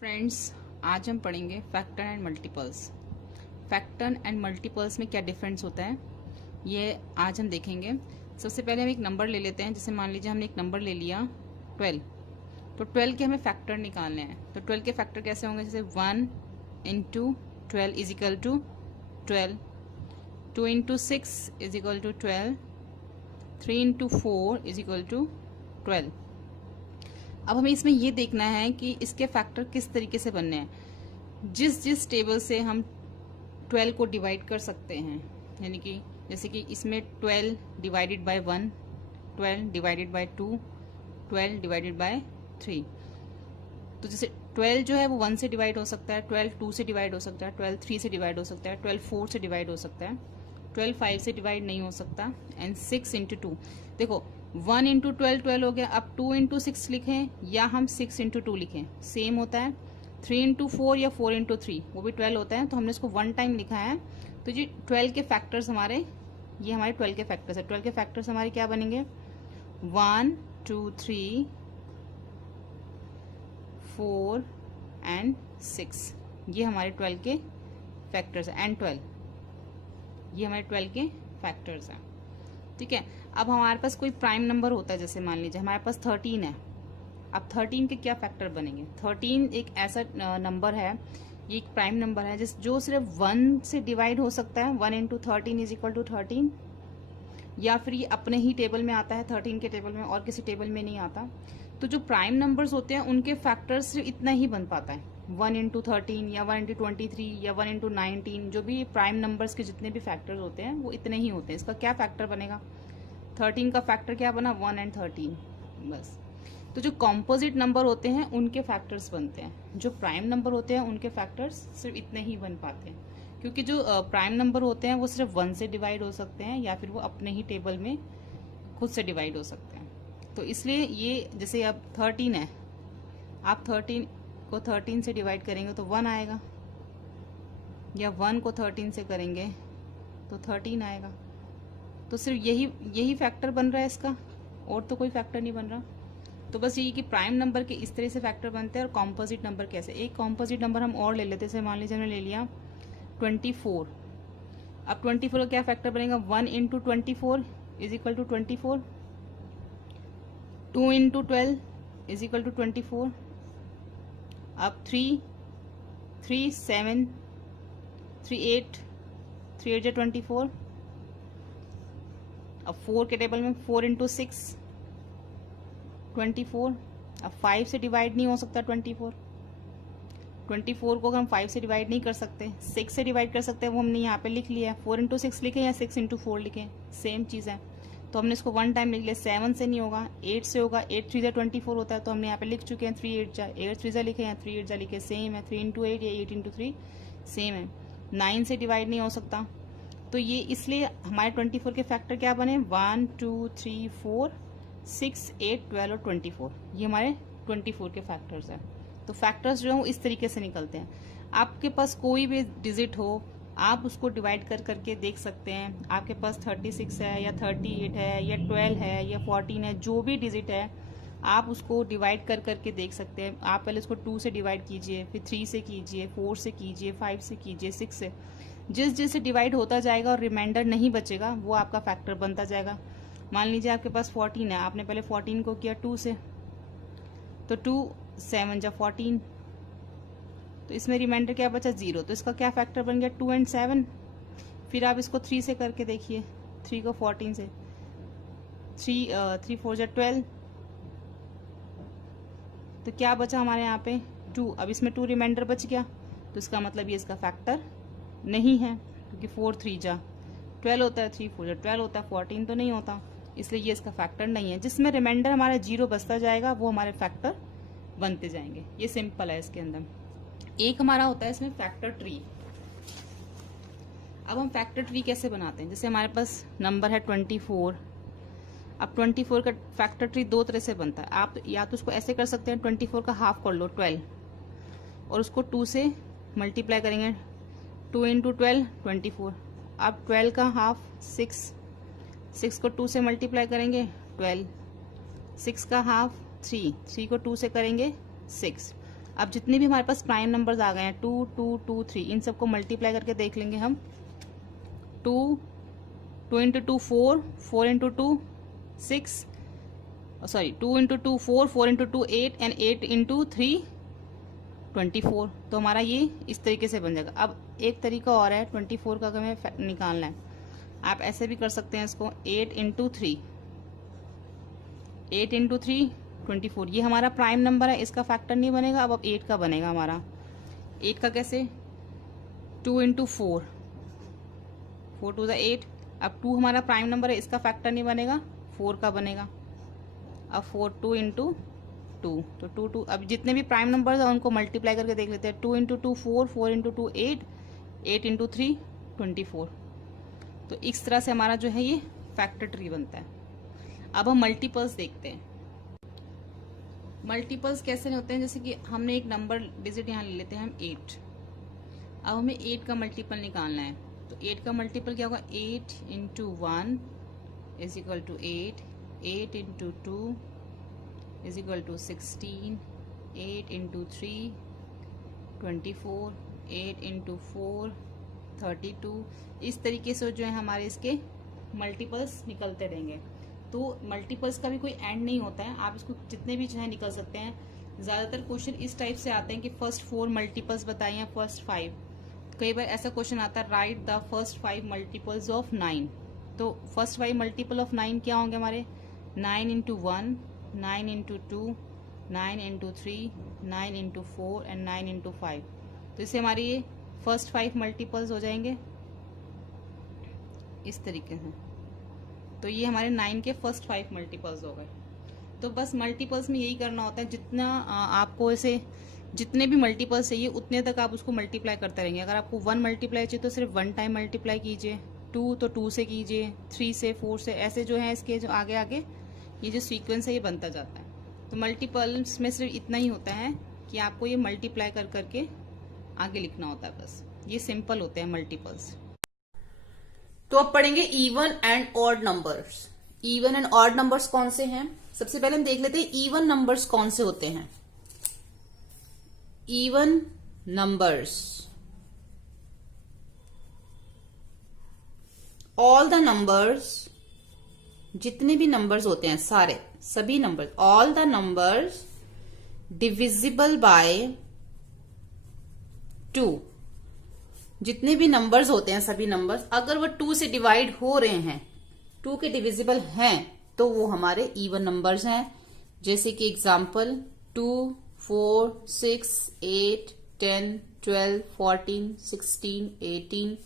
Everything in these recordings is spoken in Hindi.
फ्रेंड्स, आज हम पढ़ेंगे factor and multiples. Factor and multiples में क्या डिफरेंस होता है ये आज हम देखेंगे। सबसे पहले हम एक नंबर ले लेते हैं। जैसे मान लीजिए हमने एक नंबर ले लिया 12, तो 12 के हमें फैक्टर निकालने हैं। तो 12 के फैक्टर कैसे होंगे? जैसे 1 into 12 is equal to 12, 2 into 6 is equal to 12, 3 into 4 is equal to 12। अब हमें इसमें ये देखना है कि इसके फैक्टर किस तरीके से बनने हैं। जिस जिस टेबल से हम 12 को डिवाइड कर सकते हैं, यानी कि जैसे कि इसमें 12 divided by 1, 12 divided by 2, 12 divided by 3। तो जैसे 12 जो है वो 1 से डिवाइड हो सकता है, 12 2 से डिवाइड हो सकता है, 12 3 से डिवाइड हो सकता है, 12 4 से डिवाइड हो सकता है, 12 5 से डिवाइड नहीं हो सकता, एंड 6 इंटू 2। देखो 1 इंटू 12 12 हो गया। अब 2 इंटू 6 लिखें या हम 6 इंटू 2 लिखें, सेम होता है। 3 इंटू 4 या 4 इंटू 3 वो भी 12 होता है। तो हमने इसको 1 टाइम लिखा है। तो जी 12 के फैक्टर्स हमारे, ये हमारे 12 के फैक्टर्स है। 12 के फैक्टर्स हमारे क्या बनेंगे? 1 2 3 4 एंड 6। ये हमारे 12 के फैक्टर्स है, एंड 12, ये हमारे 12 के फैक्टर्स हैं। ठीक है। अब हमारे पास कोई प्राइम नंबर होता है, जैसे मान लीजिए हमारे पास 13 है। अब 13 के क्या फैक्टर बनेंगे? 13 एक ऐसा नंबर है, ये एक प्राइम नंबर है जो सिर्फ 1 से डिवाइड हो सकता है। 1 इंटू 13 इज इक्वल टू 13, या फिर ये अपने ही टेबल में आता है, 13 के टेबल में, और किसी टेबल में नहीं आता। तो जो प्राइम नंबर्स होते हैं उनके फैक्टर्स सिर्फ इतना ही बन पाता है, 1 इंटू 13 या 1 इंटू 23 या 1 इंटू 19। जो भी प्राइम नंबर्स के जितने भी फैक्टर्स होते हैं वो इतने ही होते हैं। इसका क्या फैक्टर बनेगा? 13 का फैक्टर क्या बना? 1 एंड 13 बस। तो जो कॉम्पोजिट नंबर होते हैं उनके फैक्टर्स बनते हैं। जो प्राइम नंबर होते हैं उनके फैक्टर्स सिर्फ इतने ही बन पाते हैं, क्योंकि जो प्राइम नंबर होते हैं वो सिर्फ 1 से डिवाइड हो सकते हैं, या फिर वो अपने ही टेबल में खुद से डिवाइड हो सकते हैं। तो इसलिए ये, जैसे अब 13 है, आप 13 को 13 से डिवाइड करेंगे तो 1 आएगा, या 1 को 13 से करेंगे तो 13 आएगा। तो सिर्फ यही फैक्टर बन रहा है इसका, और तो कोई फैक्टर नहीं बन रहा। तो बस यही कि प्राइम नंबर के इस तरह से फैक्टर बनते हैं, और कॉम्पोजिट नंबर कैसे। एक कॉम्पोजिट नंबर हम और ले लेते हैं। मान लीजिए हमने ले लिया 24। अब 24 का क्या फैक्टर बनेगा? 1 into 24 is equal to 24, 2 into 12 is equal to 24। अब 3 7 3 8 3 8 24। अब 4 के टेबल में 4 इंटू 6 24। अब 5 से डिवाइड नहीं हो सकता 24 को हम 5 से डिवाइड नहीं कर सकते, 6 से डिवाइड कर सकते हैं, वो हमने यहाँ पे लिख लिया। 4 इंटू 6 लिखे या 6 इंटू 4 लिखे, सेम चीज़ है। तो हमने इसको 1 टाइम लिख लिया। 7 से नहीं होगा, 8 से होगा। 8 3 24 होता है, तो हमने यहाँ पे लिख चुके हैं 3 8 जा, 8 3 लिखे या 3 8 लिखे, सेम है। 3 इंटू 8 या 8 इंटू 3 सेम है। 9 से डिवाइड नहीं हो सकता, तो ये इसलिए हमारे 24 के फैक्टर क्या बने? 1 2 3 4 6 8 12 और 24। ये हमारे 24 के फैक्टर्स हैं। तो फैक्टर्स जो है वो इस तरीके से निकलते हैं। आपके पास कोई भी डिजिट हो, आप उसको डिवाइड कर करके देख सकते हैं। आपके पास 36 है या 38 है या 12 है या 14 है, जो भी डिजिट है आप उसको डिवाइड कर करके देख सकते हैं। आप पहले उसको 2 से डिवाइड कीजिए, फिर 3 से कीजिए, 4 से कीजिए, 5 से कीजिए, 6 से। जिस से डिवाइड होता जाएगा और रिमाइंडर नहीं बचेगा, वो आपका फैक्टर बनता जाएगा। मान लीजिए आपके पास 14 है, आपने पहले 14 को किया 2 से, तो 2 7 जा 14, तो इसमें रिमाइंडर क्या बचा? 0। तो इसका क्या फैक्टर बन गया? 2 एंड 7। फिर आप इसको 3 से करके देखिए, 3 को 14 से, 3 4 जा 12, तो क्या बचा हमारे यहाँ पे? 2। अब इसमें 2 रिमाइंडर बच गया, तो इसका मतलब ये इसका फैक्टर नहीं है, क्योंकि 4 3 जा 12 होता है, 3 4 जा 12 होता है, 14 तो नहीं होता, इसलिए ये इसका फैक्टर नहीं है। जिसमें रिमाइंडर हमारा 0 बचता जाएगा वो हमारे फैक्टर बनते जाएंगे। ये सिंपल है इसके अंदर। एक हमारा होता है इसमें फैक्टर ट्री। अब हम फैक्टर ट्री कैसे बनाते हैं? जैसे हमारे पास नंबर है 24। अब 24 का फैक्टर ट्री 2 तरह से बनता है। आप या तो उसको ऐसे कर सकते हैं, 24 का हाफ कर लो 12, और उसको 2 से मल्टीप्लाई करेंगे, 2 इंटू 12 24। अब 12 का हाफ 6 को 2 से मल्टीप्लाई करेंगे 12, 6 का हाफ 3 को 2 से करेंगे 6। अब जितने भी हमारे पास प्राइम नंबर्स आ गए हैं 2 2 2 3, इन सबको मल्टीप्लाई करके देख लेंगे हम। 2 into 2 4, 4 into 2 6, sorry 2 into 2 4, 4 into 2 8 and 8 into 3 24। तो हमारा ये इस तरीके से बन जाएगा। अब एक तरीका और है 24 का, अगर हमें निकालना है आप ऐसे भी कर सकते हैं इसको। 8 इंटू 3, 8 इंटू 3 24। ये हमारा प्राइम नंबर है, इसका फैक्टर नहीं बनेगा। अब 8 का बनेगा हमारा। 8 का कैसे? 2 इंटू 4, 4 टू द 8। अब 2 हमारा प्राइम नंबर है, इसका फैक्टर नहीं बनेगा, 4 का बनेगा। अब 4 2 इंटू 2, तो 2 2। अब जितने भी प्राइम नंबर्स हैं उनको मल्टीप्लाई करके देख लेते हैं। 2 इंटू 2 4, 4 इंटू 2 8, 8 इंटू 3 24। तो इस तरह से हमारा जो है ये फैक्टर ट्री बनता है। अब हम मल्टीपल्स देखते हैं। मल्टीपल्स कैसे होते हैं? जैसे कि हमने एक नंबर डिजिट यहाँ ले लेते हैं हम 8। अब हमें 8 का मल्टीपल निकालना है। तो 8 का मल्टीपल क्या होगा? 8 into 1 is equal to 8, 8 into 2 is equal to 16, 8 into 3 24, 8 into 4 32। इस तरीके से जो है हमारे इसके मल्टीपल्स निकलते रहेंगे। तो मल्टीपल्स का भी कोई एंड नहीं होता है, आप इसको जितने भी चाहे निकल सकते हैं। ज़्यादातर क्वेश्चन इस टाइप से आते हैं कि फर्स्ट 4 मल्टीपल्स बताइए, फर्स्ट 5। कई बार ऐसा क्वेश्चन आता है right the first 5 multiples of 9। तो फर्स्ट 5 मल्टीपल ऑफ 9 क्या होंगे हमारे? 9 into 1, 9 into 2, 9 into 3, 9 into 4 and 9 into 5। तो इससे हमारी ये फर्स्ट 5 मल्टीपल्स हो जाएंगे इस तरीके से। तो ये हमारे 9 के फर्स्ट 5 मल्टीपल्स हो गए। तो बस मल्टीपल्स में यही करना होता है, जितना आपको ऐसे जितने भी मल्टीपल्स चाहिए उतने तक आप उसको मल्टीप्लाई करते रहेंगे। अगर आपको 1 मल्टीप्लाई चाहिए तो सिर्फ 1 टाइम मल्टीप्लाई कीजिए, 2 तो 2 से कीजिए, 3 से, 4 से, ऐसे जो है इसके जो आगे आगे ये जो सीक्वेंस है ये बनता जाता है। तो मल्टीपल्स में सिर्फ इतना ही होता है कि आपको ये मल्टीप्लाई कर करके आगे लिखना होता है, बस ये सिंपल होते हैं मल्टीपल्स। तो अब पढ़ेंगे even and odd numbers. Even and odd numbers कौन से हैं? सबसे पहले हम देख लेते हैं इवन नंबर्स कौन से होते हैं। Even numbers, all the numbers, जितने भी नंबर्स होते हैं सारे, सभी numbers, all the numbers divisible by 2। जितने भी नंबर्स होते हैं सभी नंबर्स, अगर वो 2 से डिवाइड हो रहे हैं, 2 के डिविजिबल हैं, तो वो हमारे इवन नंबर्स हैं। जैसे कि एग्जाम्पल 2 4 6 8 10 12 14 16 18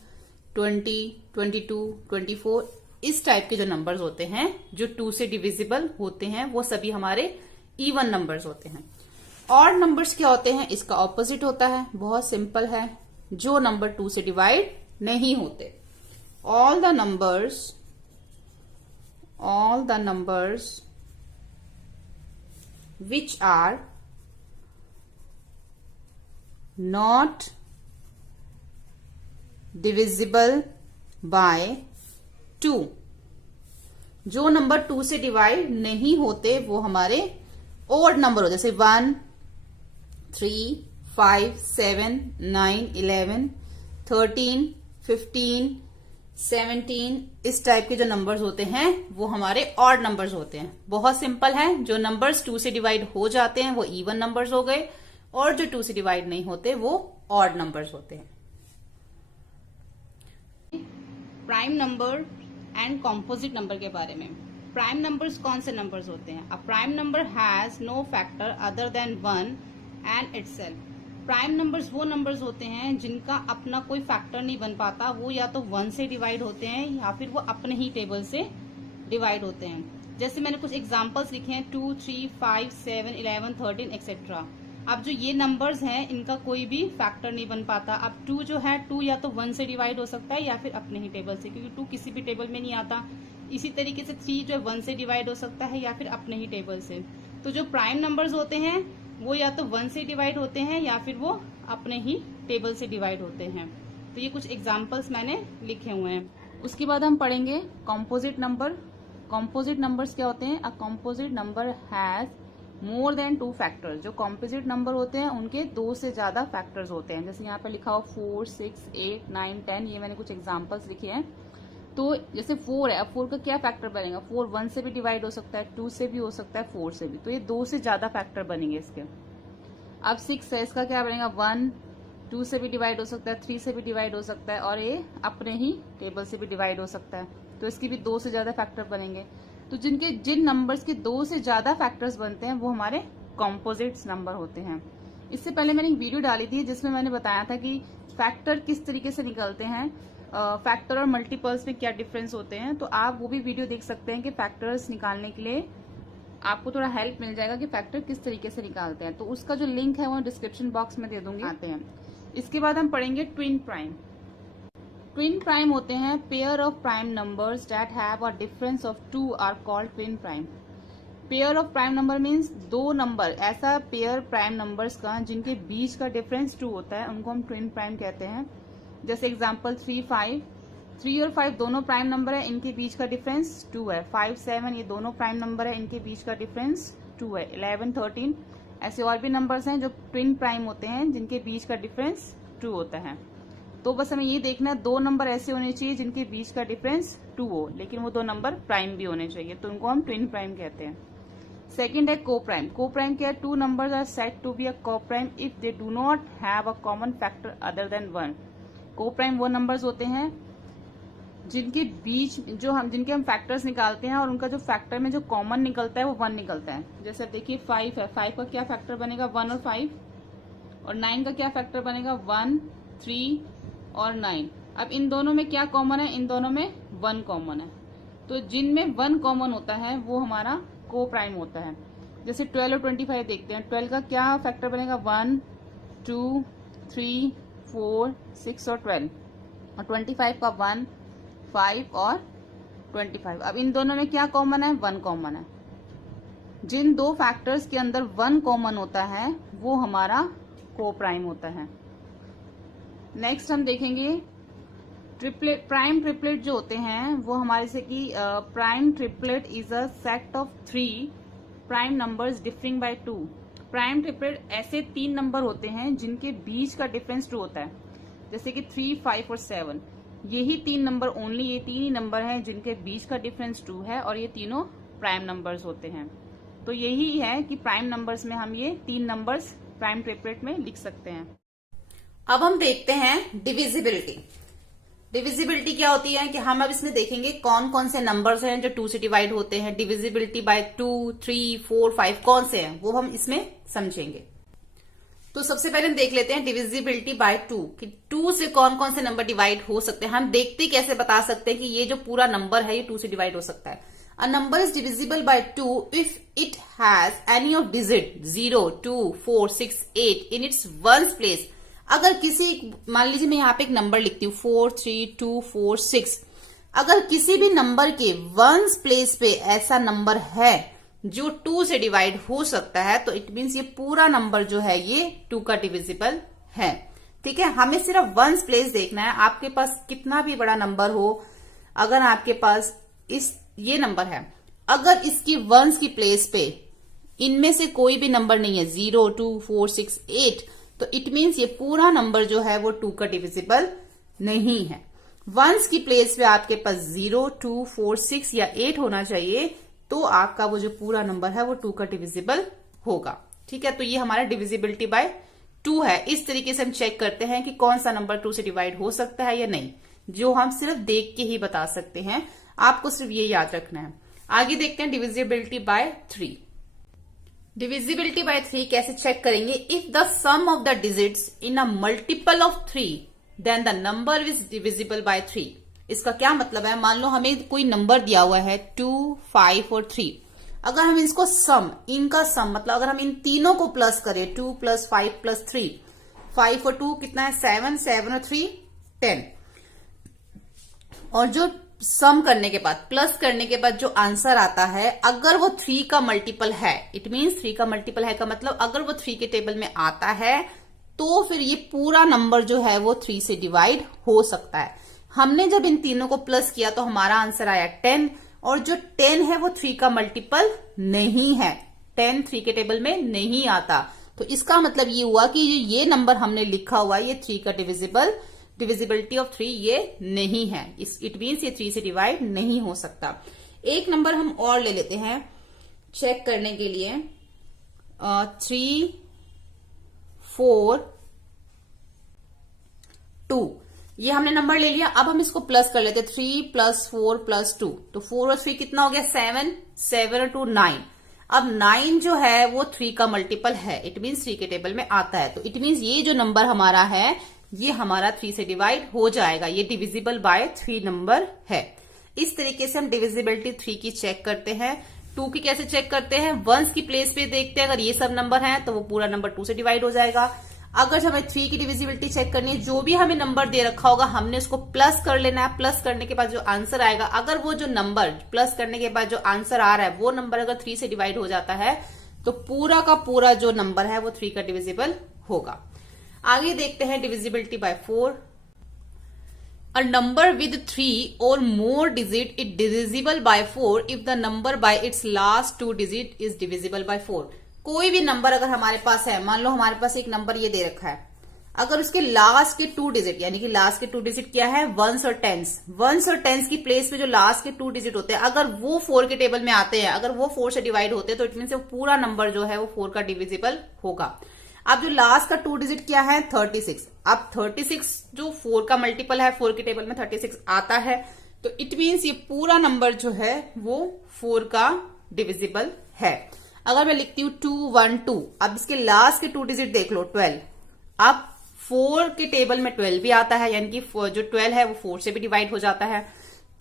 20 22 24, इस टाइप के जो नंबर्स होते हैं जो 2 से डिविजिबल होते हैं वो सभी हमारे इवन नंबर्स होते हैं। ऑड नंबर्स क्या होते हैं? इसका ऑपोजिट होता है, बहुत सिंपल है, जो नंबर 2 से डिवाइड नहीं होते। All the numbers which are not divisible by 2, जो नंबर 2 से डिवाइड नहीं होते वो हमारे ऑड नंबर हो, जैसे 1 3 5 7 9 11 13 15 17, इस टाइप के जो नंबर्स होते हैं वो हमारे ऑड नंबर्स होते हैं। बहुत सिंपल है, जो नंबर्स 2 से डिवाइड हो जाते हैं वो इवन नंबर्स हो गए, और जो 2 से डिवाइड नहीं होते वो ऑड नंबर्स होते हैं। Prime number and composite number के बारे में। प्राइम नंबर्स कौन से नंबर्स होते हैं? A prime number has no factor other than 1 and itself. Prime numbers वो नंबर्स होते हैं जिनका अपना कोई फैक्टर नहीं बन पाता, वो या तो 1 से डिवाइड होते हैं या फिर वो अपने ही टेबल से डिवाइड होते हैं। जैसे मैंने कुछ एग्जांपल्स लिखे हैं 2 3 5 7 11 13 एक्सेट्रा। अब जो ये नंबर्स हैं इनका कोई भी फैक्टर नहीं बन पाता। अब 2 जो है 2 या तो 1 से डिवाइड हो सकता है या फिर अपने ही टेबल से, क्योंकि 2 किसी भी टेबल में नहीं आता। इसी तरीके से 3 जो है 1 से डिवाइड हो सकता है या फिर अपने ही टेबल से। तो जो प्राइम नंबर्स होते हैं वो या तो 1 से डिवाइड होते हैं या फिर वो अपने ही टेबल से डिवाइड होते हैं। तो ये कुछ एग्जाम्पल्स मैंने लिखे हुए हैं। उसके बाद हम पढ़ेंगे कॉम्पोजिट नंबर। कॉम्पोजिट नंबर्स क्या होते हैं? अ composite number has more than 2 factors. जो कॉम्पोजिट नंबर होते हैं उनके 2 से ज्यादा फैक्टर्स होते हैं। जैसे यहाँ पे लिखा हो 4, 6, 8, 9, 10, ये मैंने कुछ एग्जांपल्स लिखे हैं। तो जैसे 4 है, अब 4 का क्या फैक्टर बनेगा? 4 1 से भी डिवाइड हो सकता है, 2 से भी हो सकता है, 4 से भी। तो ये 2 से ज्यादा फैक्टर बनेंगे इसके। अब 6 है, इसका क्या बनेगा? 1 2 से भी डिवाइड हो सकता है, 3 से भी डिवाइड हो सकता है, और ये अपने ही टेबल से भी डिवाइड हो सकता है। तो इसकी भी 2 से ज्यादा फैक्टर बनेंगे। तो जिन नंबर्स के 2 से ज्यादा फैक्टर्स बनते हैं वो हमारे कॉम्पोजिट्स नंबर होते हैं। इससे पहले मैंने एक वीडियो डाली थी जिसमें मैंने बताया था कि फैक्टर किस तरीके से निकलते हैं, फैक्टर और मल्टीपल्स में क्या डिफरेंस होते हैं। तो आप वो भी वीडियो देख सकते हैं कि फैक्टर्स निकालने के लिए आपको थोड़ा हेल्प मिल जाएगा कि फैक्टर किस तरीके से निकालते हैं। तो उसका जो लिंक है वो डिस्क्रिप्शन बॉक्स में दे दूंगी। आते हैं, इसके बाद हम पढ़ेंगे ट्विन प्राइम। ट्विन प्राइम होते हैं pair of prime numbers that have a difference of 2 are called twin prime. Pair of prime number means 2 number, ऐसा पेयर प्राइम नंबर्स का जिनके बीच का डिफरेंस 2 होता है, उनको हम ट्विन प्राइम कहते हैं। जैसे एग्जांपल 3, 5, 3 और 5 दोनों प्राइम नंबर है, इनके बीच का डिफरेंस 2 है। 5, 7 ये दोनों प्राइम नंबर है, इनके बीच का डिफरेंस 2 है। 11, 13 ऐसे और भी नंबर्स हैं जो ट्विन प्राइम होते हैं जिनके बीच का डिफरेंस 2 होता है। तो बस हमें ये देखना है 2 नंबर ऐसे होने चाहिए जिनके बीच का डिफरेंस 2 हो, लेकिन वो 2 नंबर प्राइम भी होने चाहिए, तो उनको हम ट्विन प्राइम कहते हैं। सेकंड है को प्राइम। को प्राइम क्या है? 2 numbers are said to be a coprime if they do not have a common factor other than 1। को प्राइम वो नंबर्स होते हैं जिनके बीच जिनके हम फैक्टर्स निकालते हैं और उनका जो फैक्टर में जो कॉमन निकलता है वो 1 निकलता है। जैसे देखिए 5 है, 5 का क्या फैक्टर बनेगा? 1 और 5। और 9 का क्या फैक्टर बनेगा? 1, 3 और 9। अब इन दोनों में क्या कॉमन है? इन दोनों में 1 कॉमन है। तो जिनमें 1 कॉमन होता है वो हमारा को प्राइम होता है। जैसे 12 और 25 देखते हैं। 12 का क्या फैक्टर बनेगा? 1, 2, 3, 4, 6 और 12। और 25 का 1, 5 और 25। अब इन दोनों में क्या कॉमन है? 1 कॉमन है। जिन 2 फैक्टर्स के अंदर 1 कॉमन होता है वो हमारा को प्राइम होता है। नेक्स्ट हम देखेंगे ट्रिपलेट। प्राइम ट्रिपलेट जो होते हैं वो हमारे से कि prime triplet is a set of 3 prime numbers differing by 2। Prime triplet ऐसे 3 नंबर होते हैं जिनके बीच का डिफरेंस 2 होता है। जैसे कि 3, 5 और 7, यही 3 नंबर, ओनली ये 3 ही नंबर हैं जिनके बीच का डिफरेंस 2 है, और ये तीनों प्राइम नंबर्स होते हैं। तो यही है कि प्राइम नंबर्स में हम ये 3 नंबर्स प्राइम ट्रिपलेट में लिख सकते हैं। अब हम देखते हैं डिविजिबिलिटी। डिविजिबिलिटी क्या होती है कि हम अब इसमें देखेंगे कौन कौन से नंबर्स हैं जो 2 से डिवाइड होते हैं। डिविजिबिलिटी बाय 2, 3, 4, 5 कौन से हैं वो हम इसमें समझेंगे। तो सबसे पहले हम देख लेते हैं डिविजिबिलिटी बाय 2 कि 2 से कौन कौन से नंबर डिवाइड हो सकते हैं। हम देखते कैसे बता सकते हैं कि ये जो पूरा नंबर है ये 2 से डिवाइड हो सकता है। अ number is divisible by 2 if it has any of digit 0, 2, 4, 6, 8 in its ones place. अगर किसी, मान लीजिए मैं यहाँ पे एक नंबर लिखती हूँ 4, 3, 2, 4, 6, अगर किसी भी नंबर के वंस प्लेस पे ऐसा नंबर है जो 2 से डिवाइड हो सकता है तो इट मीन्स ये पूरा नंबर जो है ये 2 का डिविजिबल है। ठीक है, हमें सिर्फ वंस प्लेस देखना है। आपके पास कितना भी बड़ा नंबर हो, अगर आपके पास ये नंबर है, अगर इसकी वंस की प्लेस पे इनमें से कोई भी नंबर नहीं है 0, 2, 4, 6, 8, तो इट मीन्स ये पूरा नंबर जो है वो 2 का डिविजिबल नहीं है। वंस की प्लेस पे आपके पास 0, 2, 4, 6 या 8 होना चाहिए, तो आपका वो जो पूरा नंबर है वो 2 का डिविजिबल होगा। ठीक है, तो ये हमारा डिविजिबिलिटी बाय 2 है। इस तरीके से हम चेक करते हैं कि कौन सा नंबर 2 से डिवाइड हो सकता है या नहीं, जो हम सिर्फ देख के ही बता सकते हैं। आपको सिर्फ ये याद रखना है। आगे देखते हैं डिविजिबिलिटी बाय 3। डिविजिबिलिटी बाय 3 कैसे चेक करेंगे? If the sum of the digits in a multiple of 3 then the number is divisible by 3। इसका क्या मतलब है? मान लो हमें कोई नंबर दिया हुआ है 2, 5 और 3। अगर हम इसको इनका सम मतलब अगर हम इन तीनों को प्लस करें 2 + 5 + 3, 5 और 2 कितना है? 7, 7 और 3 10। और जो सम करने के बाद, प्लस करने के बाद जो आंसर आता है, अगर वो 3 का मल्टीपल है, इट मीन्स 3 का मल्टीपल है का मतलब अगर वो 3 के टेबल में आता है तो फिर ये पूरा नंबर जो है वो 3 से डिवाइड हो सकता है। हमने जब इन तीनों को प्लस किया तो हमारा आंसर आया 10, और जो 10 है वो 3 का मल्टीपल नहीं है। 10 3 के टेबल में नहीं आता। तो इसका मतलब ये हुआ कि ये नंबर हमने लिखा हुआ है ये 3 का डिविजिबिलिटी ऑफ 3 ये नहीं है। इट मीन्स ये 3 से डिवाइड नहीं हो सकता। एक नंबर हम और ले लेते हैं चेक करने के लिए, 3 4 2। ये हमने नंबर ले लिया। अब हम इसको प्लस कर लेते हैं, 3 + 4 + 2, तो 4 और 3 कितना हो गया 7, 7 और 2 9। अब 9 जो है वो 3 का मल्टीपल है, इट मीन्स 3 के टेबल में आता है। तो इट मीन्स ये जो नंबर हमारा है ये हमारा 3 से डिवाइड हो जाएगा, ये डिविजिबल बाय 3 नंबर है। इस तरीके से हम डिविजिबिलिटी 3 की चेक करते हैं। 2 की कैसे चेक करते हैं, वंस की प्लेस पे देखते हैं, अगर ये सब नंबर हैं तो वो पूरा नंबर 2 से डिवाइड हो जाएगा। अगर हमें 3 की डिविजिबिलिटी चेक करनी है, जो भी हमें नंबर दे रखा होगा हमने उसको प्लस कर लेना है। प्लस करने के बाद जो आंसर आएगा, अगर वो जो नंबर प्लस करने के बाद जो आंसर आ रहा है वो नंबर अगर 3 से डिवाइड हो जाता है तो पूरा का पूरा जो नंबर है वो 3 का डिविजिबल होगा। आगे देखते हैं divisibility bye 4। A number with 3 or more digit is divisible by 4 if the number by its last 2 digit is divisible by 4। कोई भी नंबर अगर हमारे पास है, मान लो हमारे पास एक नंबर ये दे रखा है, अगर उसके लास्ट के 2 डिजिट, यानी कि लास्ट के 2 डिजिट क्या है, वंस और टेंस की प्लेस पे जो लास्ट के 2 डिजिट होते हैं अगर वो 4 के टेबल में आते हैं, अगर वो 4 से डिवाइड होते हैं तो इट मीन से पूरा नंबर जो है वो 4 का डिविजिबल होगा। अब जो लास्ट का 2 डिजिट क्या है 36। अब 36 जो 4 का मल्टीपल है, 4 के टेबल में 36 आता है, तो इट मीन्स ये पूरा नंबर जो है वो 4 का डिविजिबल है। अगर मैं लिखती हूं 2 1 2, अब इसके लास्ट के 2 डिजिट देख लो 12। अब 4 के टेबल में 12 भी आता है, यानी कि जो 12 है वो 4 से भी डिवाइड हो जाता है।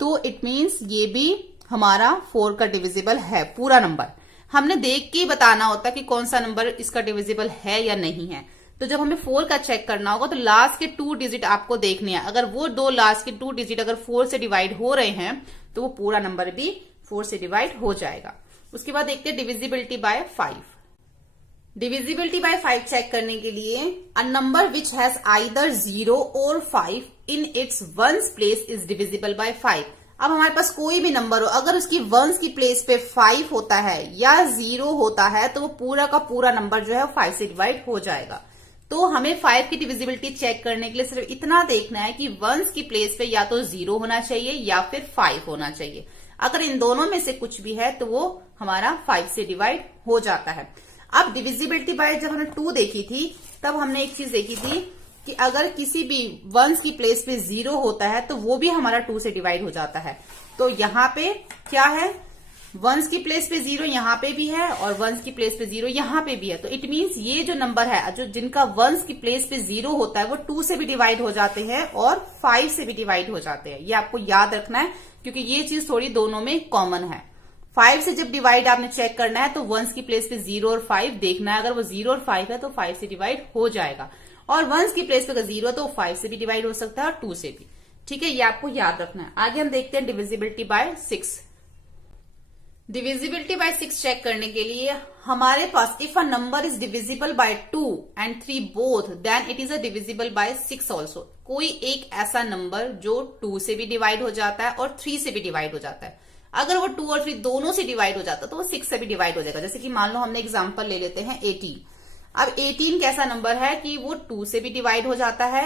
तो इट मीन्स ये भी हमारा 4 का डिविजिबल है पूरा नंबर। हमने देख के ही बताना होता है कि कौन सा नंबर इसका डिविजिबल है या नहीं है। तो जब हमें 4 का चेक करना होगा तो लास्ट के 2 डिजिट आपको देखने हैं, अगर वो दो लास्ट के 2 डिजिट अगर 4 से डिवाइड हो रहे हैं तो वो पूरा नंबर भी 4 से डिवाइड हो जाएगा। उसके बाद देखते हैं divisibility by 5। Divisibility by 5 check करने के लिए, a number which has either 0 और 5 in its ones place is divisible by 5। अब हमारे पास कोई भी नंबर हो, अगर उसकी वंस की प्लेस पे 5 होता है या 0 होता है तो वो पूरा का पूरा नंबर जो है 5 से डिवाइड हो जाएगा। तो हमें 5 की डिविजिबिलिटी चेक करने के लिए सिर्फ इतना देखना है कि वंस की प्लेस पे या तो 0 होना चाहिए या फिर 5 होना चाहिए। अगर इन दोनों में से कुछ भी है तो वो हमारा 5 से डिवाइड हो जाता है। अब डिविजिबिलिटी बाय जब हमने 2 देखी थी तब हमने एक चीज देखी थी कि अगर किसी भी वंस की प्लेस पे 0 होता है तो वो भी हमारा 2 से डिवाइड हो जाता है। तो यहाँ पे क्या है, वंस की प्लेस पे 0 यहाँ पे भी है और वंस की प्लेस पे 0 यहाँ पे भी है। तो इट मीन्स ये जो नंबर है जो जिनका वंस की प्लेस पे 0 होता है वो 2 से भी डिवाइड हो जाते हैं और 5 से भी डिवाइड हो जाते हैं। ये आपको याद रखना है क्योंकि ये चीज थोड़ी दोनों में कॉमन है। 5 से जब डिवाइड आपने चेक करना है तो वंस की प्लेस पे 0 और 5 देखना है, अगर वो 0 और 5 है तो 5 से डिवाइड हो जाएगा, और वंस की प्लेस पे अगर 0 है तो 5 से भी डिवाइड हो सकता है और 2 से भी। ठीक है, ये आपको याद रखना है। आगे हम देखते हैं divisibility by 6। Divisibility by 6 check करने के लिए हमारे पास if a number is divisible by 2 and 3 both then it is a divisible by 6 also. कोई एक ऐसा नंबर जो 2 से भी डिवाइड हो जाता है और 3 से भी डिवाइड हो जाता है, अगर वो 2 और 3 दोनों से डिवाइड हो जाता है तो वो 6 से भी डिवाइड हो जाएगा। जैसे कि मान लो हमने एग्जांपल ले लेते हैं 18। अब 18 कैसा नंबर है कि वो 2 से भी डिवाइड हो जाता है